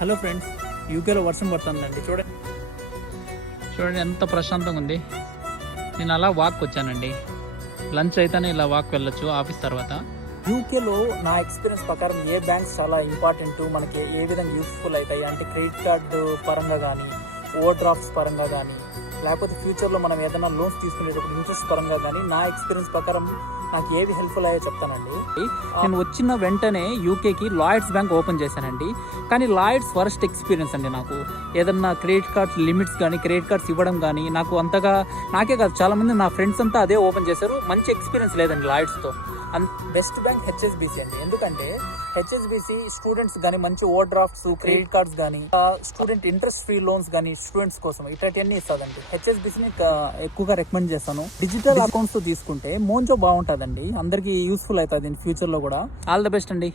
Hello friends, యూకేలో వర్షం పడుతుందండి. చూడండి ఎంత ప్రశాంతంగా ఉంది. నేను అలా వాక్ వచ్చానండి. లంచ్ అయితేనే ఇలా వాక్ వెళ్ళొచ్చు ఆఫీస్ తర్వాత. యూకేలో నా ఎక్స్పీరియన్స్ ప్రకారం ఏ బ్యాంక్స్ చాలా ఇంపార్టెంట్, మనకి ఏ విధంగా యూస్ఫుల్ అవుతాయి అంటే క్రెడిట్ కార్డు పరంగా కానీ, ఓవర్ డ్రాఫ్ట్స్ పరంగా కానీ, లేకపోతే ఫ్యూచర్లో మనం ఏదైనా లోన్స్ తీసుకునేటప్పుడు ఇంట్రెస్ట్ పరంగా కానీ, నా ఎక్స్పీరియన్స్ ప్రకారం నాకు ఏవి హెల్ప్ఫుల్ అయ్యో చెప్తానండి. నేను వచ్చిన వెంటనే యూకేకి లాయిడ్స్ బ్యాంక్ ఓపెన్ చేశానండి. కానీ లాయిడ్స్ వరస్ట్ ఎక్స్పీరియన్స్ అండి. నాకు ఏదన్నా క్రెడిట్ కార్డ్స్ లిమిట్స్ కానీ, క్రెడిట్ కార్డ్స్ ఇవ్వడం కానీ నాకు అంతగా, నాకే కాదు చాలామంది నా ఫ్రెండ్స్ అంతా అదే ఓపెన్ చేశారు. మంచి ఎక్స్పీరియన్స్ లేదండి లాయిడ్స్తో. బెస్ట్ బ్యాంక్ హెచ్ఎస్బిసి అండి. ఎందుకంటే హెచ్ఎస్బిసి స్టూడెంట్స్ కానీ మంచి ఓవర్ డ్రాఫ్ట్స్, క్రెడిట్ కార్డ్స్ కానీ, స్టూడెంట్ ఇంట్రెస్ట్ ఫ్రీ లోన్స్ కానీ స్టూడెంట్స్ కోసం ఇట్లాంటివన్నీ ఇస్తుందండి. హెచ్ఎస్బిసిని ఎక్కువగా రికమెండ్ చేస్తాను. డిజిటల్ అకౌంట్స్ తో తీసుకుంటే మోన్జో బాగుంటుందండి, అందరికి యూస్ఫుల్ అవుతుంది ఇన్ ఫ్యూచర్ లో కూడా. ఆల్ ద బెస్ట్ అండి.